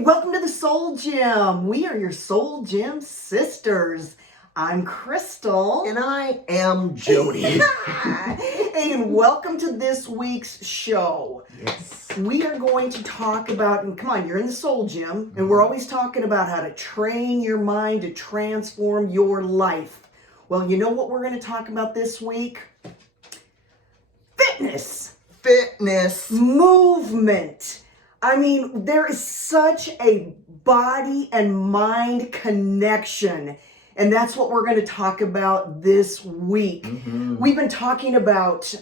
Welcome to the Soul Gym. We are your Soul Gym sisters. I'm Crystal. And I am Jody. And welcome to this week's show. Yes. We are going to talk about, and come on, you're in the Soul Gym, and we're always talking about how to train your mind to transform your life. Well, you know what we're going to talk about this week? Fitness. Movement. I mean, there is such a body and mind connection. And that's what we're going to talk about this week. We've been talking about,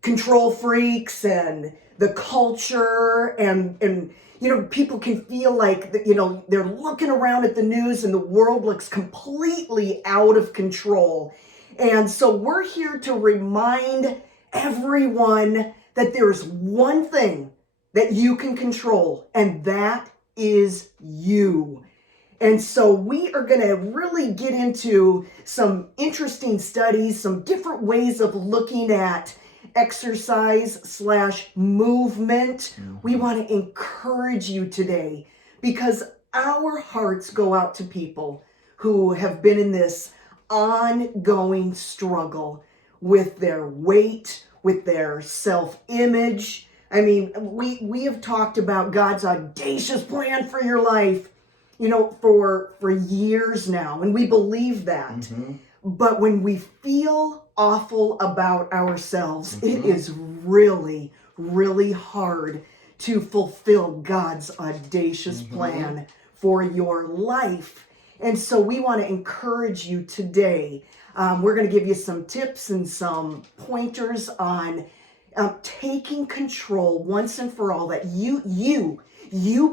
control freaks and the culture and people can feel like, they're looking around at the news and the world looks completely out of control. And so we're here to remind everyone that there's one thing that you can control, and that is you. And so we are going to really get into some interesting studies, some different ways of looking at exercise/movement. We want to encourage you today because our hearts go out to people who have been in this ongoing struggle with their weight, with their self-image. I mean, we have talked about God's audacious plan for your life, for years now, and we believe that. But when we feel awful about ourselves, it is really, really hard to fulfill God's audacious plan for your life. And so we want to encourage you today. We're going to give you some tips and some pointers on taking control once and for all, that you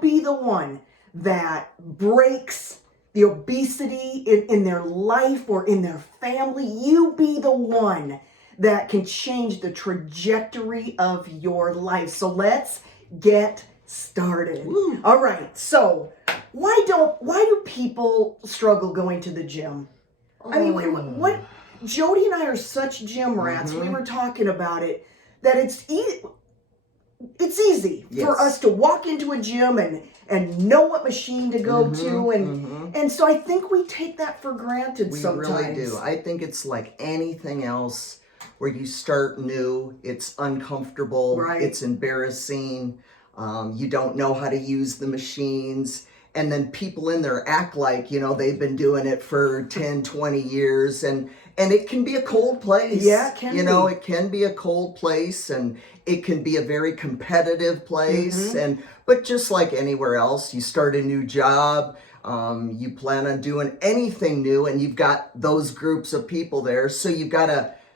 be the one that breaks the obesity in their life or in their family. You be the one that can change the trajectory of your life. So let's get started. Woo. All right. So why do people struggle going to the gym? I mean, what? Jody and I are such gym rats. We were talking about it, that it's easy for us to walk into a gym and know what machine to go to, and so I think we take that for granted sometimes. We really do. I think it's like anything else where you start new. It's uncomfortable. Right. It's embarrassing. You don't know how to use the machines. And then people in there act like, they've been doing it for 10, 20 years. And it can be a cold place. Yeah, it can be. It can be a cold place, and it can be a very competitive place. But just like anywhere else, you start a new job, you plan on doing anything new, and you've got those groups of people there. So you've got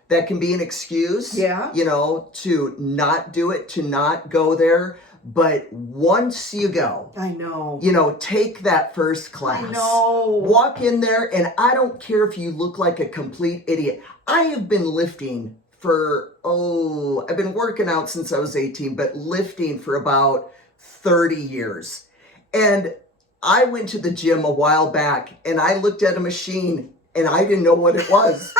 that can be an excuse, to not do it, to not go there. But once you go, I know, take that first class. I know. Walk in there, and I don't care if you look like a complete idiot. I have been lifting I've been working out since I was 18, but lifting for about 30 years. And I went to the gym a while back, and I looked at a machine, and I didn't know what it was.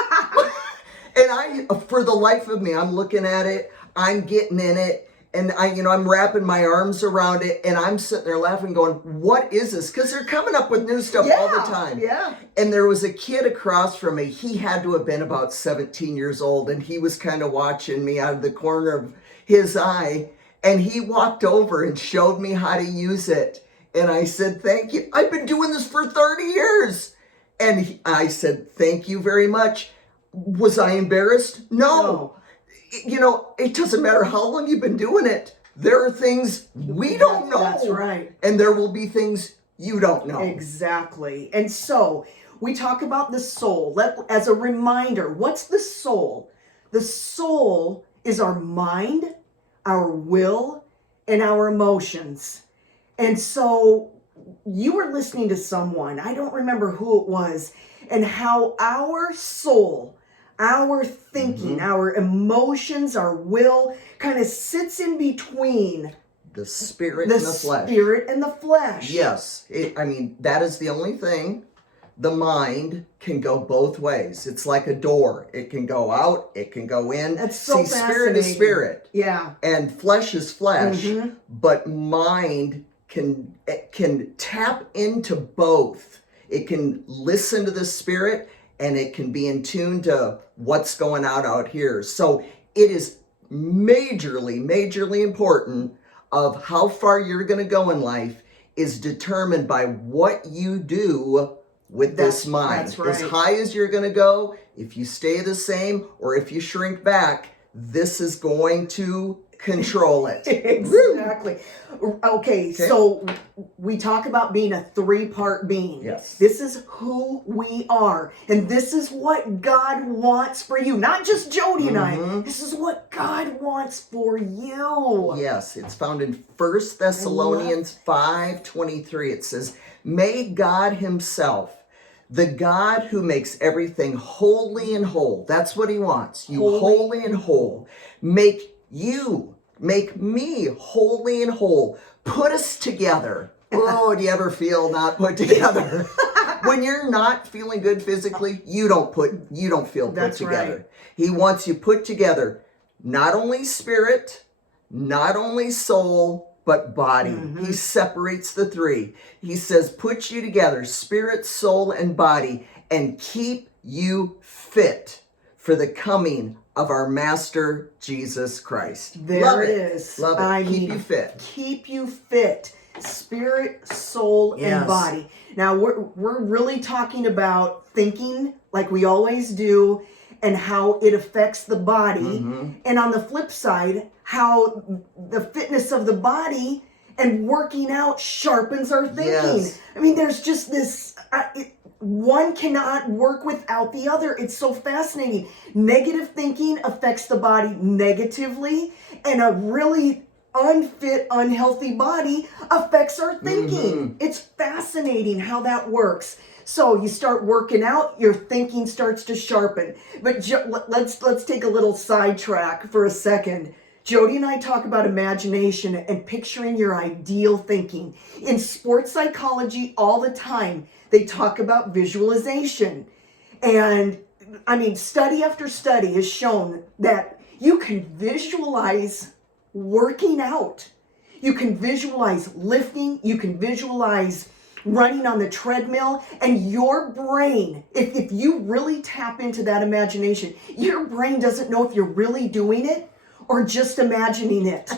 And for the life of me, I'm looking at it, I'm getting in it, and I'm wrapping my arms around it, and I'm sitting there laughing, going, what is this? Because they're coming up with new stuff all the time. Yeah. And there was a kid across from me. He had to have been about 17 years old, and he was kind of watching me out of the corner of his eye. And he walked over and showed me how to use it. And I said, thank you. I've been doing this for 30 years. And I said, thank you very much. Was I embarrassed? No. It doesn't matter how long you've been doing it. There are things we don't know. That's right. And there will be things you don't know. Exactly. And so we talk about the soul. As a reminder, what's the soul? The soul is our mind, our will, and our emotions. And so you were listening to someone, I don't remember who it was, and how our soul, our thinking, our emotions, our will kind of sits in between the spirit and the flesh. The spirit and the flesh. Yes. That is the only thing the mind can go both ways. It's like a door. It can go out, it can go in. That's so See, spirit is fascinating. spirit. Yeah. And flesh is flesh, but mind can tap into both. It can listen to the spirit, and it can be in tune to what's going on out here. So it is majorly important of how far you're going to go in life is determined by what you do with this mind. That's right. As high as you're going to go, if you stay the same or if you shrink back, this is going to control it. Exactly. Okay, so we talk about being a three-part being. Yes. This is who we are. And this is what God wants for you. Not just Jody and I. This is what God wants for you. Yes, it's found in 1 Thessalonians 5:23. It says, "May God himself, the God who makes everything holy and whole," that's what he wants, you holy and whole, make me holy and whole, put us together. Oh, do you ever feel not put together? When you're not feeling good physically, you don't feel put That's together. right. He wants you put together, not only spirit, not only soul, but body. He separates the three. He says, put you together, spirit, soul, and body, and keep you fit for the coming of our Master Jesus Christ. There Love it is. Love it. Keep you fit. Keep you fit. Spirit, soul, and body. Now, we're really talking about thinking like we always do and how it affects the body. And on the flip side, how the fitness of the body and working out sharpens our thinking. Yes. I mean, there's just this... one cannot work without the other. It's so fascinating. Negative thinking affects the body negatively, and a really unfit, unhealthy body affects our thinking. It's fascinating how that works. So you start working out, your thinking starts to sharpen. But let's take a little sidetrack for a second. Jody and I talk about imagination and picturing your ideal thinking. In sports psychology all the time, they talk about visualization. And I mean, study after study has shown that you can visualize working out. You can visualize lifting. You can visualize running on the treadmill. And your brain, if you really tap into that imagination, your brain doesn't know if you're really doing it or just imagining it.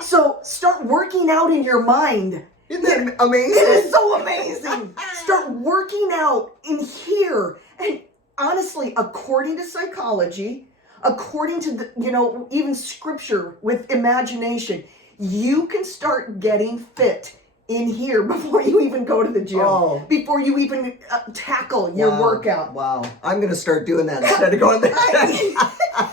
So start working out in your mind. Isn't that amazing? It is so amazing. Start working out in here. And honestly, according to psychology, according to the, even scripture with imagination, you can start getting fit in here before you even go to the gym, before you even tackle your workout. Wow. I'm going to start doing that instead of going there.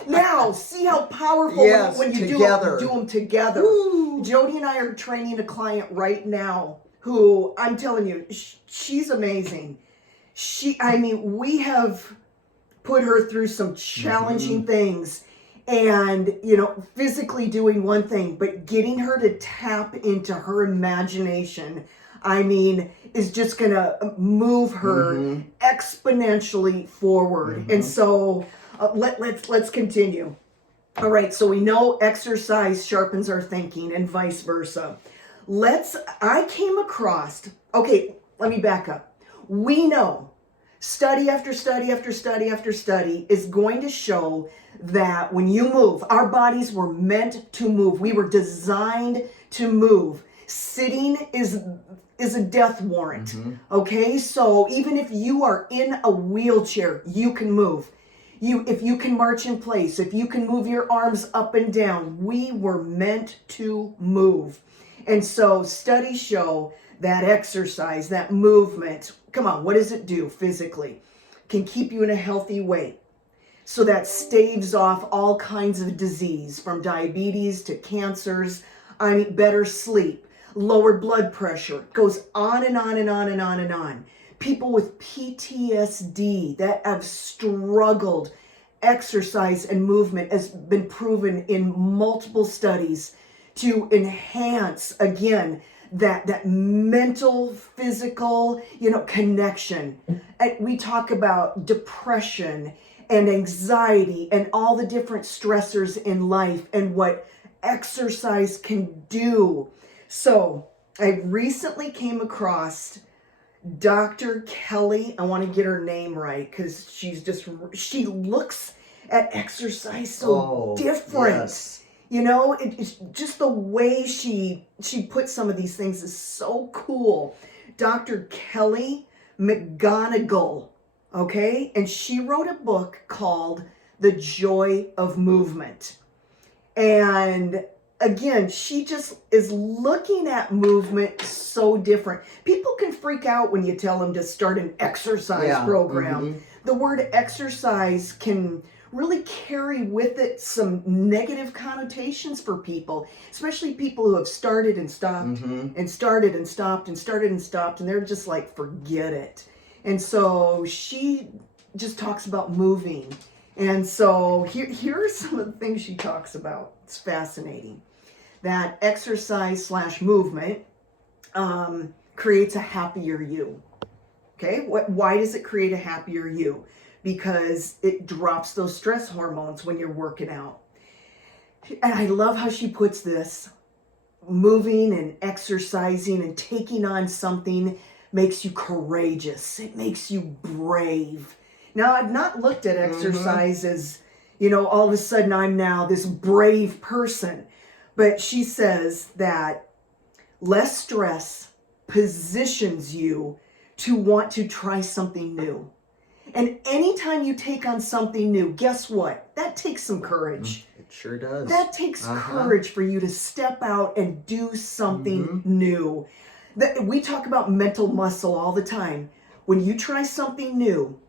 Now, see how powerful when you do them together. Woo. Jody and I are training a client right now who, I'm telling you, she's amazing. We have put her through some challenging things. And, physically doing one thing, but getting her to tap into her imagination, is just going to move her exponentially forward. And so let's continue. All right, so we know exercise sharpens our thinking and vice versa. I came across, let me back up. We know study after study after study after study is going to show that when you move, our bodies were meant to move. We were designed to move. Sitting is a death warrant. Okay, so even if you are in a wheelchair, you can move. If you can march in place, if you can move your arms up and down, we were meant to move. And so studies show that exercise, that movement, come on, what does it do physically? Can keep you in a healthy weight. So that staves off all kinds of disease, from diabetes to cancers, better sleep, lowered blood pressure, goes on and on and on and on and on. People with PTSD that have struggled, exercise and movement has been proven in multiple studies to enhance, again, that mental, physical, connection. And we talk about depression and anxiety and all the different stressors in life and what exercise can do. So I recently came across Dr. Kelly. I want to get her name right because she looks at exercise so different. Yes. It's just the way she puts some of these things is so cool. Dr. Kelly McGonigal, okay? And she wrote a book called The Joy of Movement. And again, she just is looking at movement so different. People can freak out when you tell them to start an exercise program. Mm-hmm. The word exercise can really carry with it some negative connotations for people, especially people who have started and stopped and started and stopped and started and stopped, and they're just like, forget it. And so she just talks about moving. And so here are some of the things she talks about. It's fascinating. That exercise/movement creates a happier you. Okay, why does it create a happier you? Because it drops those stress hormones when you're working out. And I love how she puts this. Moving and exercising and taking on something makes you courageous. It makes you brave. Now, I've not looked at exercise as, all of a sudden I'm now this brave person. But she says that less stress positions you to want to try something new. And anytime you take on something new, guess what? That takes some courage. It sure does. That takes courage for you to step out and do something new. We talk about mental muscle all the time. When you try something new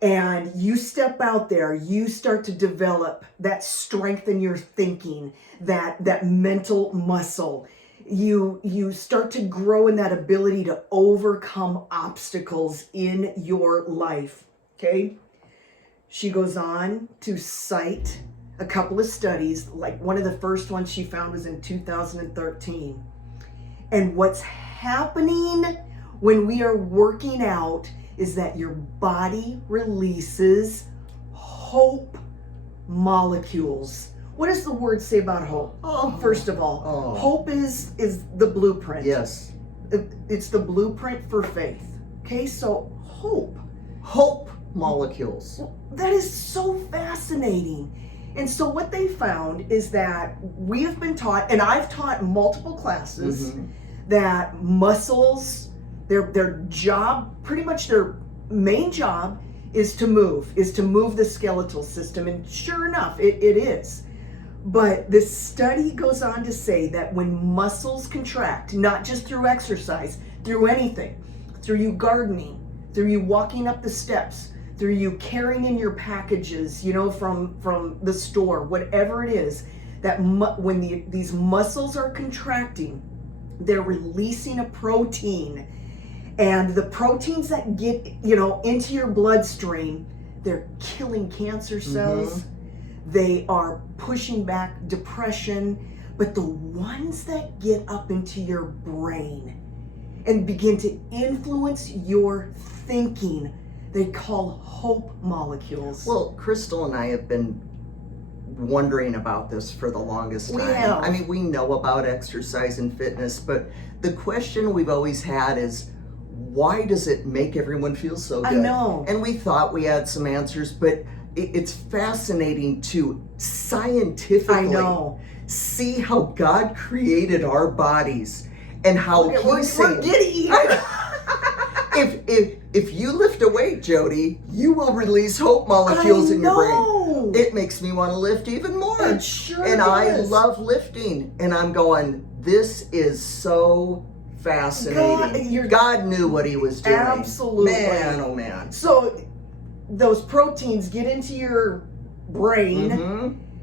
and you step out there, you start to develop that strength in your thinking, that mental muscle. You start to grow in that ability to overcome obstacles in your life. Okay? She goes on to cite a couple of studies, like one of the first ones she found was in 2013. And what's happening when we are working out is that your body releases hope molecules. What does the word say about hope? First of all, hope is the blueprint. Yes. It's the blueprint for faith. Okay, so hope molecules. That is so fascinating. And so what they found is that we have been taught, and I've taught multiple classes, that muscles, their job, pretty much their main job is to move the skeletal system. And sure enough, it is. But this study goes on to say that when muscles contract, not just through exercise, through anything, through you gardening, through you walking up the steps, through you carrying in your packages, from the store, whatever it is, that when these muscles are contracting, they're releasing a protein. And the proteins that get, into your bloodstream, they're killing cancer cells. They are pushing back depression. But the ones that get up into your brain and begin to influence your thinking, they call hope molecules. Well, Crystal and I have been wondering about this for the longest time. We have. I mean, we know about exercise and fitness, but the question we've always had is, why does it make everyone feel so good? I know. And we thought we had some answers, but it's fascinating to scientifically see how God created our bodies and how we're giddy. If you lift a weight, Jody, you will release hope molecules in your brain. It makes me want to lift even more. It sure and does. I love lifting. And I'm going, this is so fascinating. God knew what he was doing. Absolutely. Man, oh man. So those proteins get into your brain,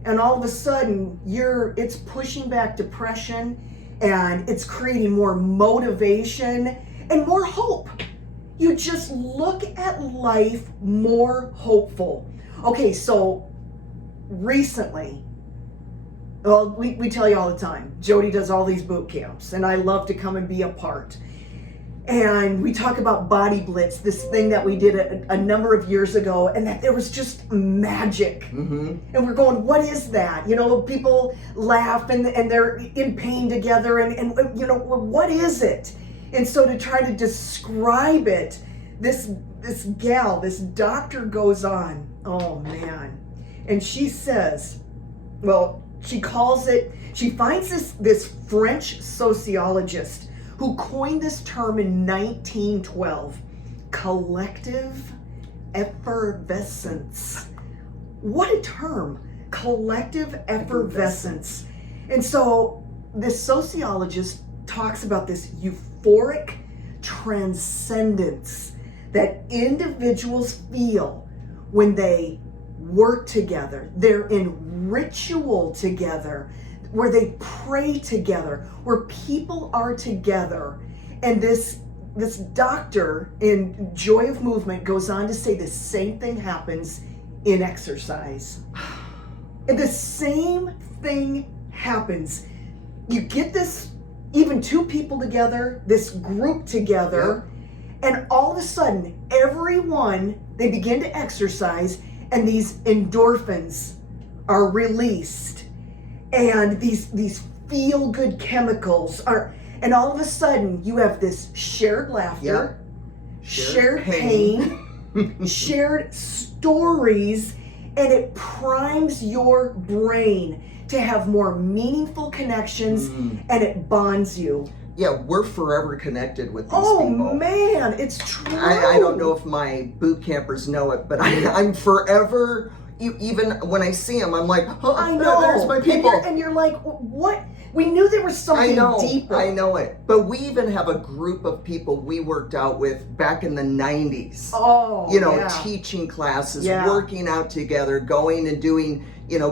and all of a sudden it's pushing back depression, and it's creating more motivation and more hope. You just look at life more hopeful. Okay, so recently, Well, we tell you all the time. Jody does all these boot camps, and I love to come and be a part. And we talk about Body Blitz, this thing that we did a number of years ago, and that there was just magic. Mm-hmm. And we're going, what is that? people laugh and they're in pain together, and what is it? And so to try to describe it, this gal, this doctor goes on, oh man, and she says, well, she finds this French sociologist who coined this term in 1912, collective effervescence. What a term, collective effervescence. And so this sociologist talks about this euphoric transcendence that individuals feel when they work together, they're in ritual together, where they pray together, where people are together. And this doctor in Joy of Movement goes on to say the same thing happens in exercise. And the same thing happens. You get this, even two people together, this group together, and all of a sudden, everyone, they begin to exercise, and these endorphins are released. And these feel-good chemicals are, and all of a sudden you have this shared laughter, shared pain, shared stories, and it primes your brain to have more meaningful connections, and it bonds you. Yeah, we're forever connected with these people. Oh man, it's true. I don't know if my boot campers know it, but I'm forever. Even when I see them, I'm like, oh, I know. There's my people. And you're like, what? We knew there was something deeper. I know it. But we even have a group of people we worked out with back in the 90s. Oh, teaching classes, working out together, going and doing,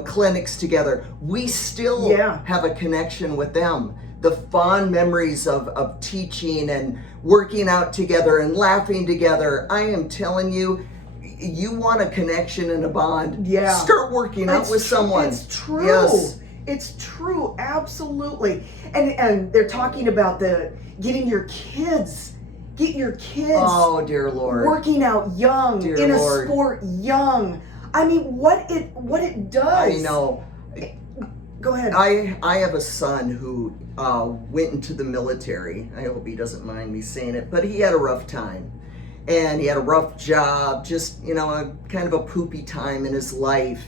clinics together. We still have a connection with them. The fond memories of teaching and working out together and laughing together. I am telling you, you want a connection and a bond, start working out with someone. It's true. Yes. It's true, absolutely. And they're talking about getting your kids. Get your kids. Oh, dear Lord. Working out young, in a sport young. I mean, what it does. I know. Go ahead. I have a son who went into the military. I hope he doesn't mind me saying it, but he had a rough time. And he had a rough job, just, a kind of a poopy time in his life.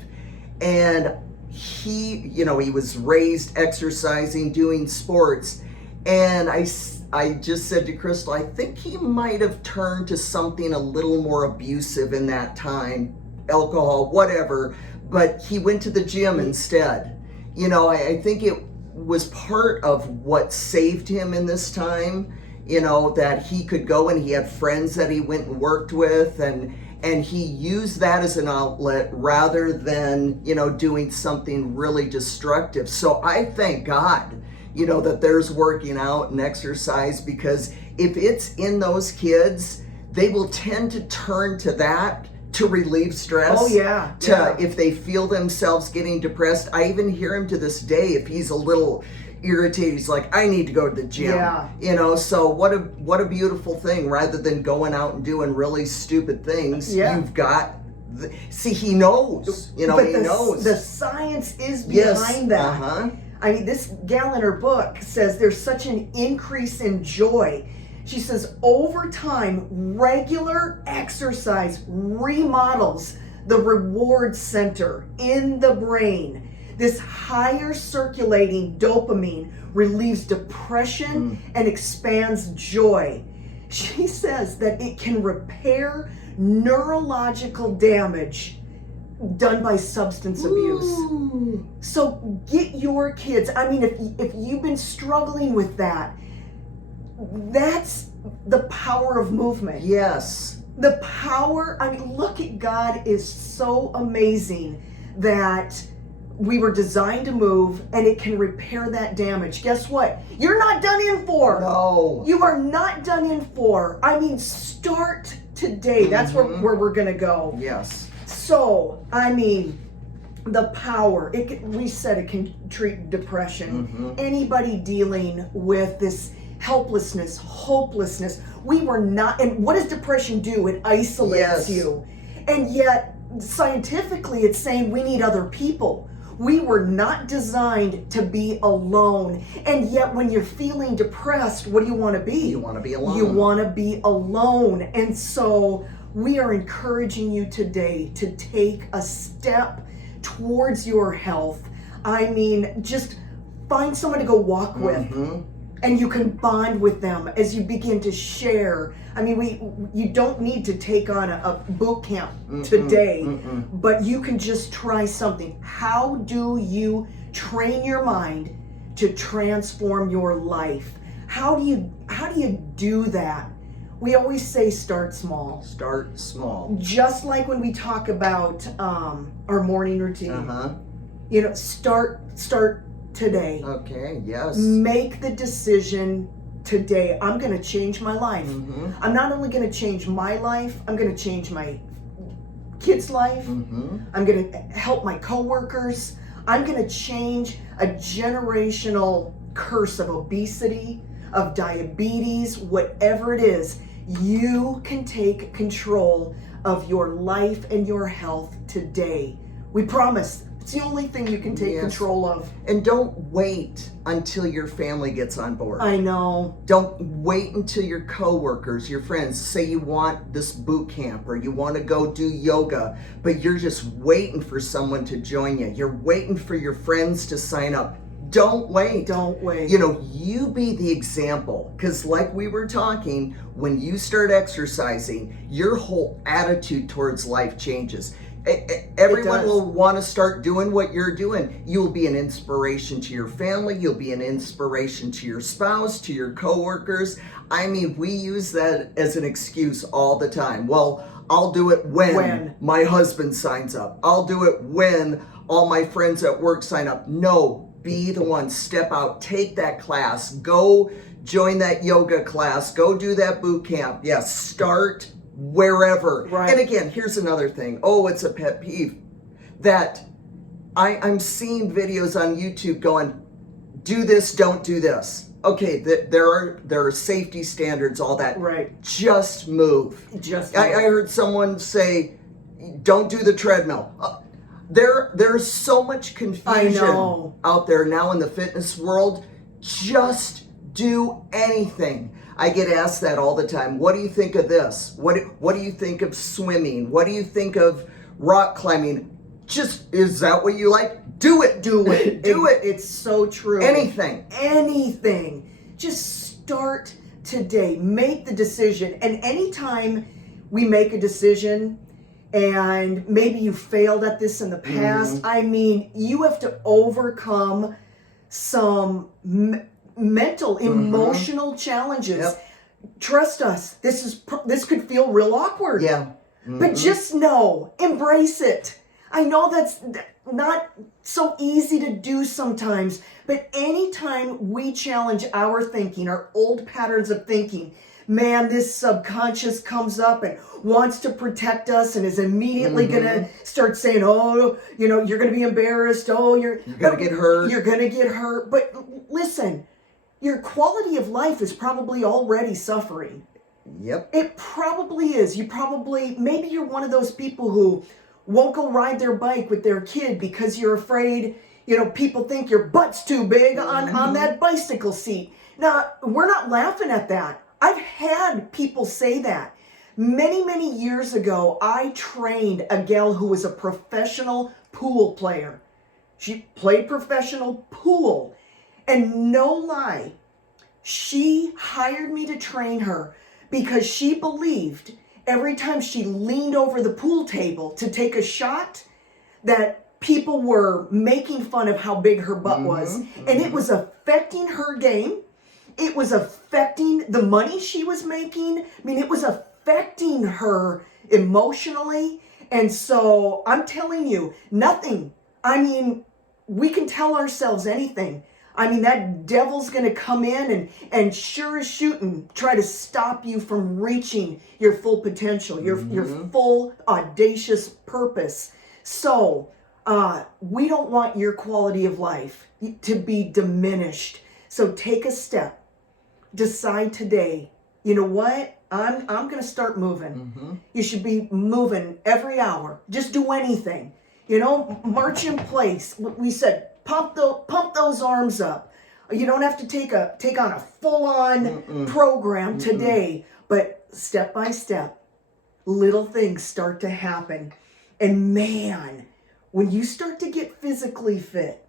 And he was raised exercising, doing sports. And I just said to Crystal, I think he might have turned to something a little more abusive in that time, alcohol, whatever, but he went to the gym instead. I think it was part of what saved him in this time. That he could go and he had friends that he went and worked with, and he used that as an outlet rather than, doing something really destructive. So I thank God, that there's working out and exercise, because if it's in those kids, they will tend to turn to that to relieve stress. Oh, yeah. If they feel themselves getting depressed. I even hear him to this day, if he's a little irritated, he's like, I need to go to the gym. So what a beautiful thing. Rather than going out and doing really stupid things, you've got he knows. He knows. The science is behind that. I mean, this gal in her book says there's such an increase in joy. She says over time, regular exercise remodels the reward center in the brain. This higher circulating dopamine relieves depression and expands joy. She says that it can repair neurological damage done by substance abuse. So get your kids. I mean, if you've been struggling with that, that's the power of movement. Yes. The power, I mean, look at God is so amazing that we were designed to move, and it can repair that damage. Guess what? You're not done in for. No. You are not done in for. I mean, start today. That's where we're going to go. Yes. So, I mean, the power. We said it can treat depression. Anybody dealing with this helplessness, hopelessness. We were not, and what does depression do? It isolates you. And yet, scientifically, it's saying we need other people. We were not designed to be alone. And yet, when you're feeling depressed, what do you want to be? You want to be alone. You want to be alone. And so, we are encouraging you today to take a step towards your health. I mean, just find someone to go walk with, and you can bond with them as you begin to share. I mean, you don't need to take on a boot camp today, but you can just try something. How do you train your mind to transform your life? How do you do that? We always say start small. Start small. Just like when we talk about our morning routine. You know, start today. Okay, yes. Make the decision today. I'm going to change my life. I'm not only going to change my life, I'm going to change my kids' life. I'm going to help my coworkers. I'm going to change a generational curse of obesity, of diabetes, whatever it is. You can take control of your life and your health today. We promise. It's the only thing you can take control of. And don't wait until your family gets on board. I know. Don't wait until your coworkers, your friends say you want this boot camp or you want to go do yoga, but you're just waiting for someone to join you. You're waiting for your friends to sign up. Don't wait. Don't wait. You know, you be the example. Because like we were talking, when you start exercising, your whole attitude towards life changes. Everyone will want to start doing what you're doing. You'll be an inspiration to your family. You'll be an inspiration to your spouse, to your coworkers. I mean, we use that as an excuse all the time. Well, I'll do it when my husband signs up. I'll do it when all my friends at work sign up. No. Be the one, step out, take that class, go join that yoga class, go do that boot camp. Yes, start wherever. Right. And again, here's another thing. Oh, it's a pet peeve that I'm seeing videos on YouTube going, do this, don't do this. Okay, there are safety standards, all that. Right. Just move. Just move. I heard someone say, don't do the treadmill. There's so much confusion out there now in the fitness world. Just do anything. I get asked that all the time. What do you think of this? What do you think of swimming? What do you think of rock climbing? Just, is that what you like? Do it. Do it. Do it. It's so true. Anything. Just start today. Make the decision. And anytime we make a decision, and maybe you failed at this in the past. I mean, you have to overcome some mental, emotional challenges. Trust us, this could feel real awkward. But just know, embrace it. I know that's not so easy to do sometimes, but anytime we challenge our thinking, our old patterns of thinking, man, this subconscious comes up and wants to protect us and is immediately going to start saying, oh, you know, you're going to be embarrassed. Oh, you're going to get hurt. You're going to get hurt. But listen, your quality of life is probably already suffering. Yep. It probably is. Maybe you're one of those people who won't go ride their bike with their kid because you're afraid, you know, people think your butt's too big on that bicycle seat. Now, we're not laughing at that. I've had people say that. Many, many years ago, I trained a gal who was a professional pool player. She played professional pool. And no lie, she hired me to train her because she believed every time she leaned over the pool table to take a shot that people were making fun of how big her butt was. And it was affecting her game. It was affecting the money she was making. I mean, it was affecting her emotionally. And so I'm telling you, nothing. I mean, we can tell ourselves anything. I mean, that devil's going to come in and sure as shooting try to stop you from reaching your full potential, your full audacious purpose. So We don't want your quality of life to be diminished. So take a step. Decide today, you know what? I'm going to start moving. You should be moving every hour. Just do anything. You know, march in place. We said pump those arms up. You don't have to take on a full-on program today, but step by step, little things start to happen. And man, when you start to get physically fit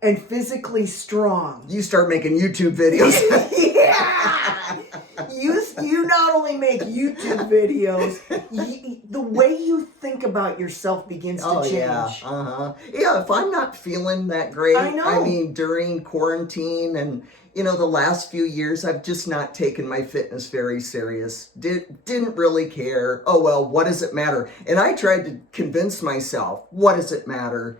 and physically strong, You start making YouTube videos. yeah, you not only make YouTube videos, the way you think about yourself begins to change. Yeah, yeah. If I'm not feeling that great, I know. I mean, during quarantine and the last few years, I've just not taken my fitness very serious. Didn't really care. Oh well, what does it matter? And I tried to convince myself, what does it matter?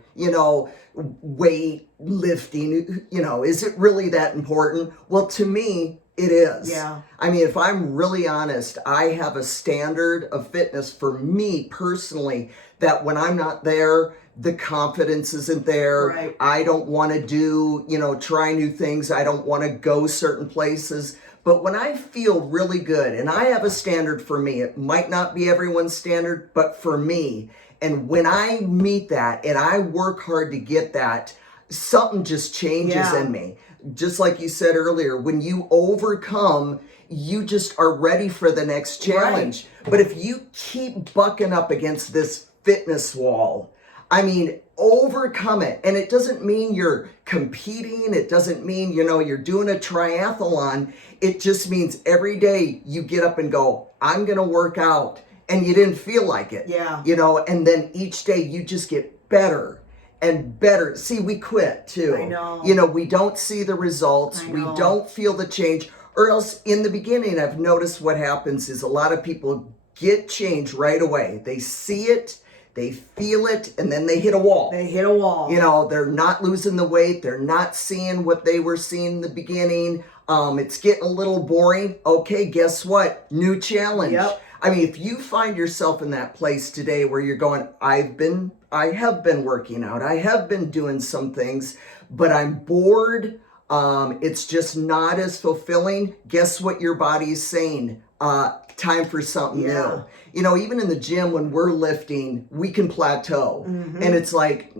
Weight lifting. Is it really that important? Well, to me, it is. Yeah. I mean, if I'm really honest, I have a standard of fitness for me personally that when I'm not there, the confidence isn't there. Right. I don't want to do, try new things. I don't want to go certain places. But when I feel really good, and I have a standard for me, it might not be everyone's standard, but for me, and when I meet that and I work hard to get that, something just changes in me. Just like you said earlier, when you overcome, you just are ready for the next challenge. Right. But if you keep bucking up against this fitness wall, I mean, overcome it. And it doesn't mean you're competing. It doesn't mean, you're doing a triathlon. It just means every day you get up and go, I'm going to work out. And you didn't feel like it. Yeah. And then each day you just get better and better. See, we quit too. I know. We don't see the results. I We know. don't feel the change. Or else in the beginning, I've noticed what happens is a lot of people get change right away. They see it, they feel it, and then they hit a wall. They hit a wall. They're not losing the weight. They're not seeing what they were seeing in the beginning. It's getting a little boring. Okay, guess what? New challenge. Yep. I mean, if you find yourself in that place today where you're going, I have been working out, I have been doing some things, but I'm bored. It's just not as fulfilling. Guess what your body is saying? Time for something new. Even in the gym when we're lifting, we can plateau. And it's like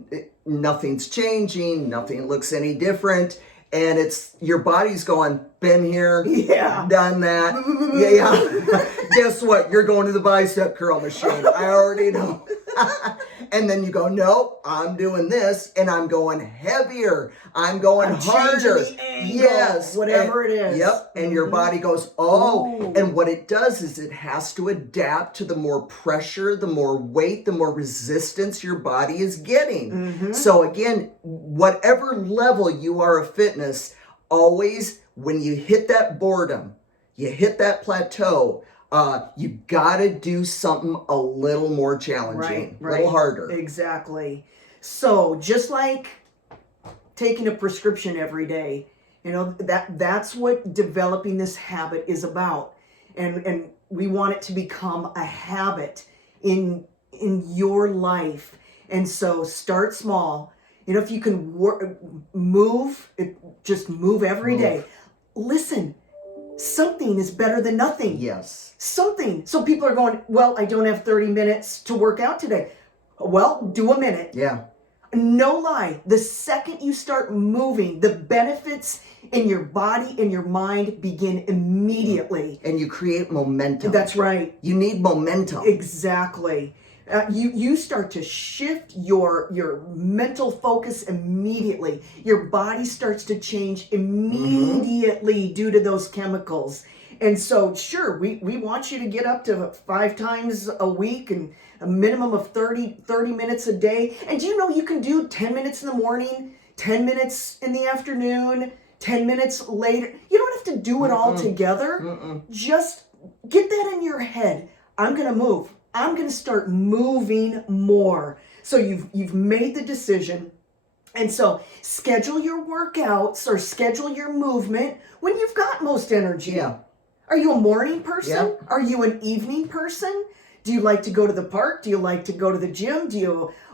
nothing's changing, nothing looks any different. And it's your body's going, been here, done that. Yeah. Guess what? You're going to the bicep curl machine. I already know. And then you go, nope, I'm doing this, and I'm going heavier. I'm going harder. The angle, yes. whatever it is. Yep. And your body goes, Ooh. And what it does is it has to adapt to the more pressure, the more weight, the more resistance your body is getting. So again, whatever level you are of fitness, always when you hit that boredom, you hit that plateau, you gotta do something a little more challenging, a little harder. Exactly. So just like taking a prescription every day, that's what developing this habit is about. And we want it to become a habit in your life. And so start small. If you can just move every day. Listen, something is better than nothing. Yes. Something. So people are going, well, I don't have 30 minutes to work out today. Well, do a minute. Yeah. No lie. The second you start moving, the benefits in your body and your mind begin immediately. And you create momentum. That's right. You need momentum. Exactly. You start to shift your mental focus immediately. Your body starts to change immediately due to those chemicals. And so, sure, we want you to get up to 5 times a week and a minimum of 30 minutes a day. And do you know you can do 10 minutes in the morning, 10 minutes in the afternoon, 10 minutes later? You don't have to do it all together. Just get that in your head. I'm going to move. I'm going to start moving more. So you've made the decision. And so schedule your workouts or schedule your movement when you've got most energy. Yeah. Are you a morning person? Yeah. Are you an evening person? Do you like to go to the park? Do you like to go to the gym?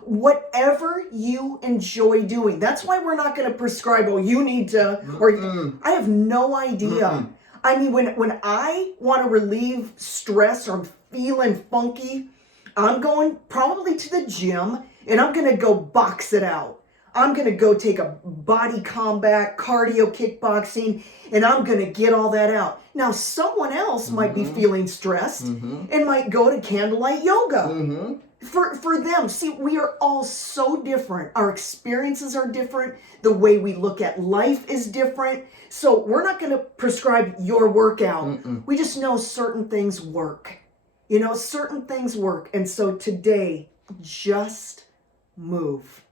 Whatever you enjoy doing. That's why we're not going to prescribe, oh, you need to, or I have no idea. I mean, when I want to relieve stress or I'm feeling funky, I'm going probably to the gym and I'm going to go box it out. I'm going to go take a body combat, cardio kickboxing, and I'm going to get all that out. Now, someone else might be feeling stressed and might go to candlelight yoga. For them, see, we are all so different. Our experiences are different. The way we look at life is different. So we're not going to prescribe your workout. We just know certain things work. You know, certain things work. And so today, just move.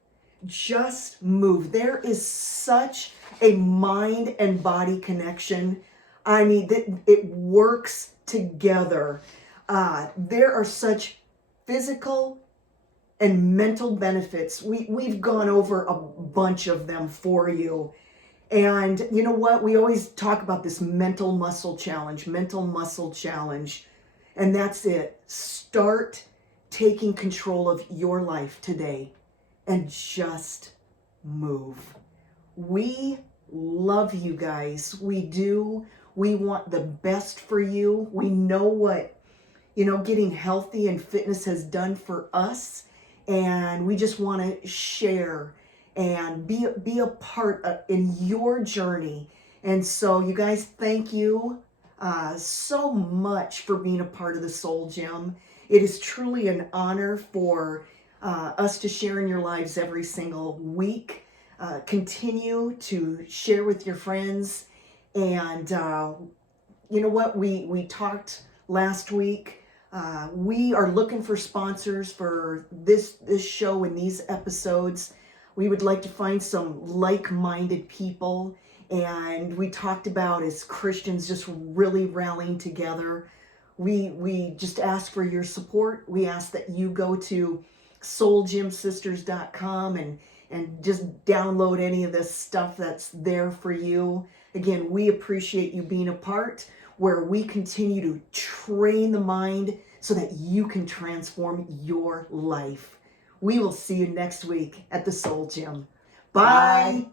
Just move. There is such a mind and body connection. I mean, it works together. There are such physical and mental benefits. We've gone over a bunch of them for you. And you know what? We always talk about this mental muscle challenge. And that's it. Start taking control of your life today and just move. We love you guys. We do. We want the best for you. We know what, getting healthy and fitness has done for us. And we just want to share and be a part in your journey. And so you guys, thank you so much for being a part of the Soul Gym. It is truly an honor for us to share in your lives every single week. Continue to share with your friends. And you know what? We talked last week. We are looking for sponsors for this show and these episodes. We would like to find some like-minded people. And we talked about, as Christians, just really rallying together. We just ask for your support. We ask that you go to soulgymsisters.com and just download any of this stuff that's there for you. Again, we appreciate you being a part where we continue to train the mind so that you can transform your life. We will see you next week at the Soul Gym. Bye.